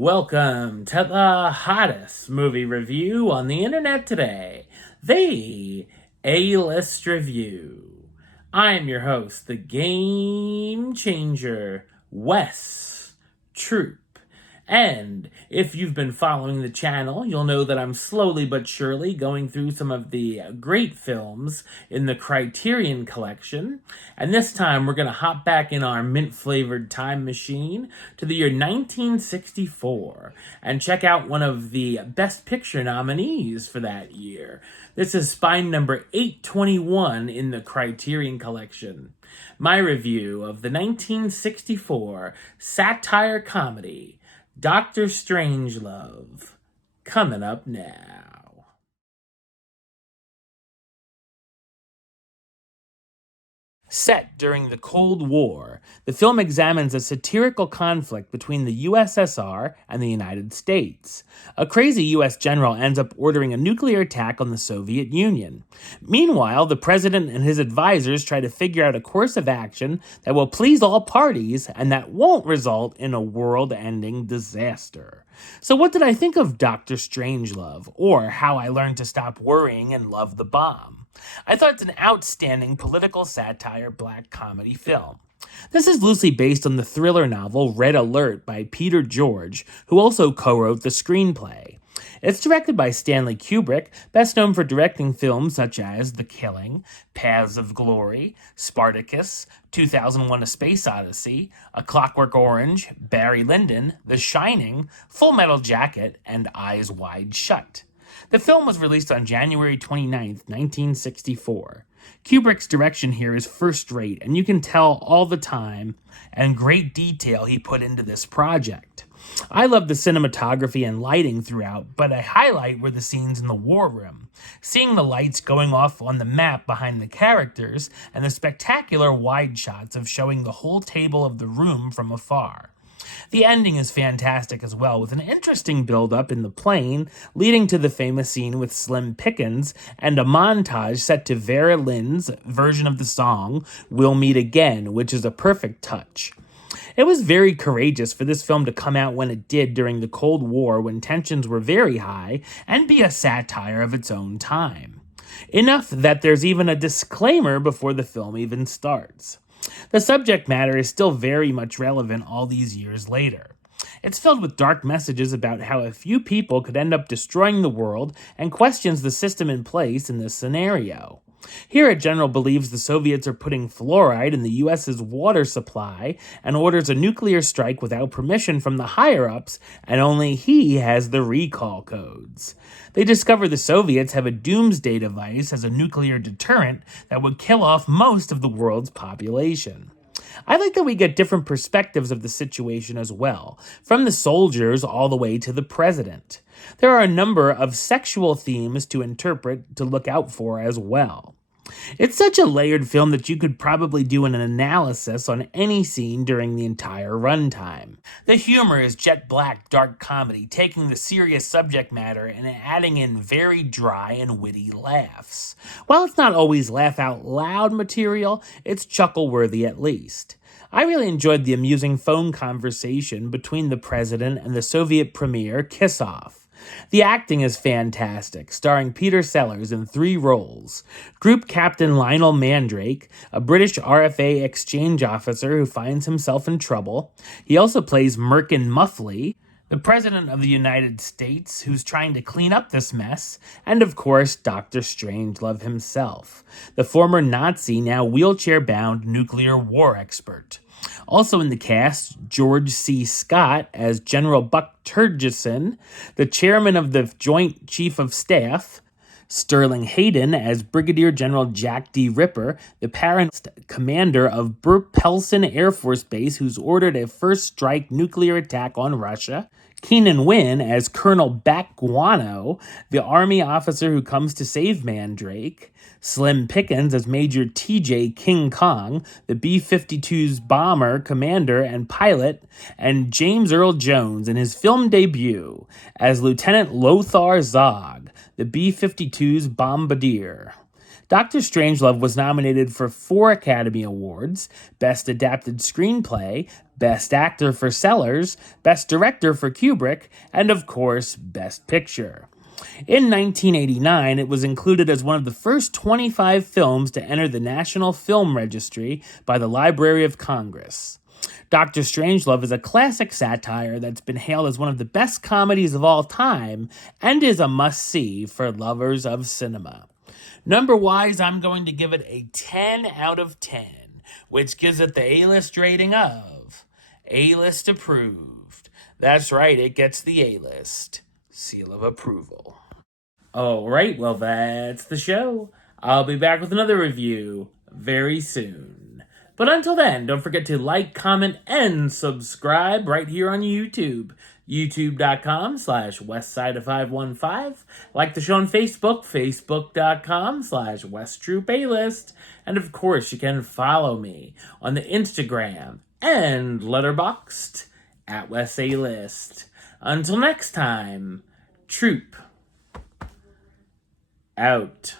Welcome to the hottest movie review on the internet today, the A-List Review. I'm your host, the Game Changer, Wes Troop. And if you've been following the channel, you'll know that I'm slowly but surely going through some of the great films in the Criterion Collection. And this time we're going to hop back in our mint-flavored time machine to the year 1964 and check out one of the Best Picture nominees for that year. This is spine number 821 in the Criterion Collection. My review of the 1964 satire comedy Dr. Strangelove, coming up now. Set during the Cold War, the film examines a satirical conflict between the USSR and the United States. A crazy US general ends up ordering a nuclear attack on the Soviet Union. Meanwhile, the president and his advisors try to figure out a course of action that will please all parties and that won't result in a world-ending disaster. So what did I think of Dr. Strangelove, or How I Learned to Stop Worrying and Love the Bomb? I thought it's an outstanding political satire black comedy film. This is loosely based on the thriller novel Red Alert by Peter George, who also co-wrote the screenplay. It's directed by Stanley Kubrick, best known for directing films such as The Killing, Paths of Glory, Spartacus, 2001: A Space Odyssey, A Clockwork Orange, Barry Lyndon, The Shining, Full Metal Jacket, and Eyes Wide Shut. The film was released on January 29, 1964. Kubrick's direction here is first-rate, and you can tell all the time and great detail he put into this project. I love the cinematography and lighting throughout, but a highlight were the scenes in the war room. Seeing the lights going off on the map behind the characters, and the spectacular wide shots of showing the whole table of the room from afar. The ending is fantastic as well, with an interesting build-up in the plane, leading to the famous scene with Slim Pickens, and a montage set to Vera Lynn's version of the song, We'll Meet Again, which is a perfect touch. It was very courageous for this film to come out when it did during the Cold War, when tensions were very high, and be a satire of its own time. Enough that there's even a disclaimer before the film even starts. The subject matter is still very much relevant all these years later. It's filled with dark messages about how a few people could end up destroying the world, and questions the system in place in this scenario. Here, a general believes the Soviets are putting fluoride in the US's water supply and orders a nuclear strike without permission from the higher-ups, and only he has the recall codes. They discover the Soviets have a doomsday device as a nuclear deterrent that would kill off most of the world's population. I like that we get different perspectives of the situation as well, from the soldiers all the way to the president. There are a number of sexual themes to interpret, to look out for as well. It's such a layered film that you could probably do an analysis on any scene during the entire runtime. The humor is jet black dark comedy, taking the serious subject matter and adding in very dry and witty laughs. While it's not always laugh out loud material, it's chuckle-worthy at least. I really enjoyed the amusing phone conversation between the president and the Soviet premier, Kissoff. The acting is fantastic, starring Peter Sellers in 3 roles. Group Captain Lionel Mandrake, a British RFA exchange officer who finds himself in trouble. He also plays Merkin Muffley, the President of the United States, who's trying to clean up this mess, and of course, Dr. Strangelove himself, the former Nazi, now wheelchair-bound nuclear war expert. Also in the cast, George C. Scott as General Buck Turgison, the chairman of the Joint Chief of Staff, Sterling Hayden as Brigadier General Jack D. Ripper, the parent commander of Burp-Pelson Air Force Base, who's ordered a first-strike nuclear attack on Russia, Keenan Wynn as Colonel Back Guano, the Army officer who comes to save Mandrake, Slim Pickens as Major T.J. King Kong, the B-52's bomber, commander, and pilot, and James Earl Jones in his film debut as Lieutenant Lothar Zog, the B-52's bombardier. Dr. Strangelove was nominated for 4 Academy Awards: Best Adapted Screenplay, Best Actor for Sellers, Best Director for Kubrick, and of course, Best Picture. In 1989, it was included as one of the first 25 films to enter the National Film Registry by the Library of Congress. Dr. Strangelove is a classic satire that's been hailed as one of the best comedies of all time and is a must-see for lovers of cinema. Number-wise, I'm going to give it a 10 out of 10, which gives it the A-list rating of A-list approved. That's right, it gets the A-list seal of approval. Alright, well, that's the show. I'll be back with another review very soon. But until then, don't forget to like, comment, and subscribe right here on YouTube. youtube.com/westside515. Like the show on Facebook, facebook.com/westtroupealist. And of course, you can follow me on the Instagram and Letterboxd at WesAList. Until next time, Troop out.